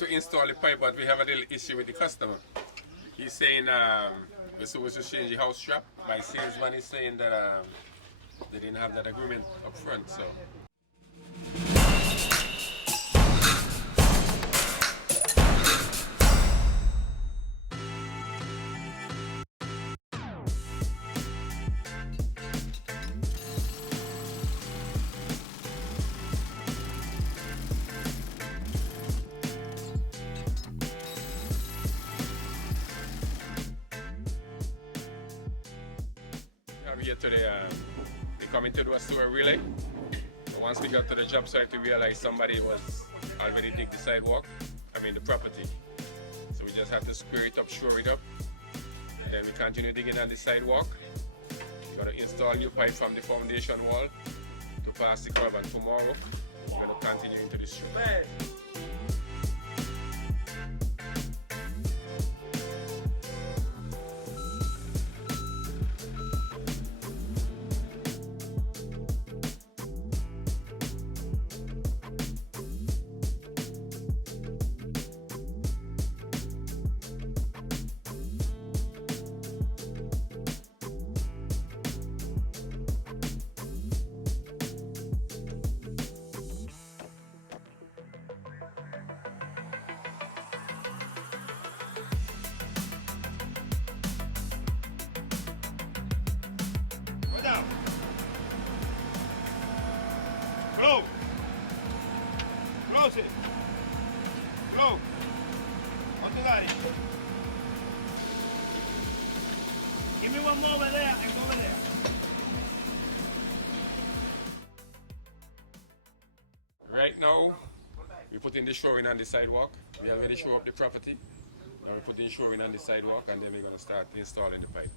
to install the pipe, but we have a little issue with the customer. He's saying we're supposed to change the house strap. My salesman is saying that they didn't have that agreement up front, so. We here today, they coming to do a sewer relay. But once we got to the job site, we realized somebody was already dig the sidewalk, the property. So we just have to square it up, shore it up, and then we continue digging on the sidewalk. We're going to install new pipe from the foundation wall to pass the curb, and tomorrow we're going to continue into the street. Go! Close it! Go! On to that. Give me one more over there and go over there. Right now, we're putting the shoring on the sidewalk. We already show up the property. Now we're putting shoring on the sidewalk, and then we're going to start installing the pipes.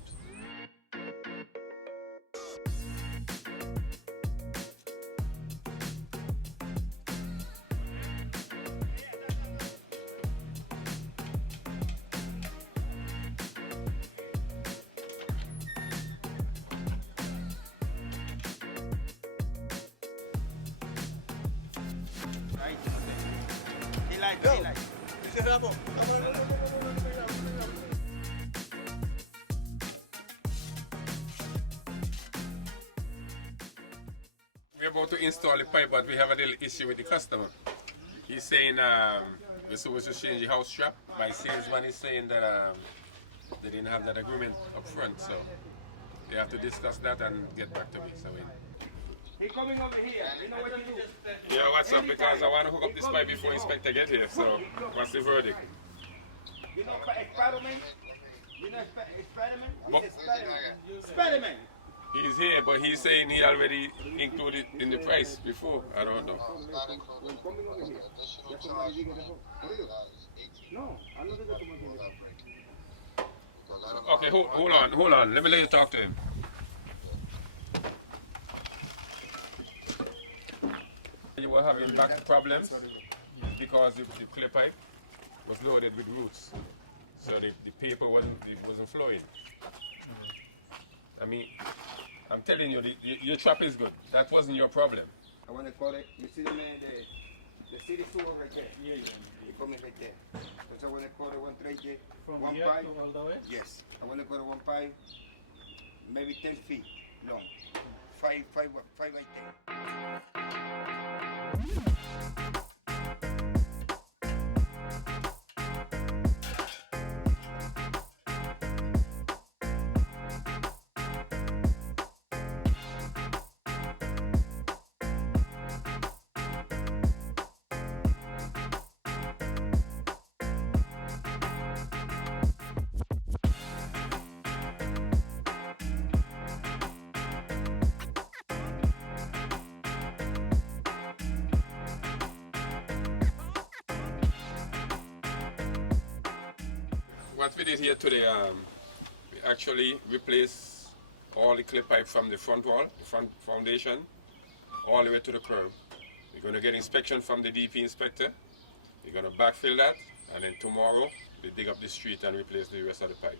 Daylight. We're about to install the pipe, but we have a little issue with the customer. He's saying we're supposed to change the house strap. My salesman is saying that they didn't have that agreement up front, so they have to discuss that and get back to me. So He's coming over here. You know what to do? yeah, what's up? Because I want to hook up this pipe before inspector get here. So what's the verdict? You know Spider-Man? You know Spider-Man? Spider-Man. He's here, but he's saying he already included in the price before. I don't know. Okay, hold on. Let me let you talk to him. You were having back problems because the clay pipe was loaded with roots, so the paper wasn't flowing. I'm telling you, your trap is good. That wasn't your problem. I want to call it, you see the man, the city sewer right there. Yeah. You come in right there. So I want to call it 130. From one here pipe. to all the way? Yes. I want to call it one pipe, maybe 10 feet long. 5 by 10. What we did here today, we actually replaced all the clay pipe from the front wall, the front foundation, all the way to the curb. We're going to get inspection from the DP inspector. We're going to backfill that, and then tomorrow we dig up the street and replace the rest of the pipe.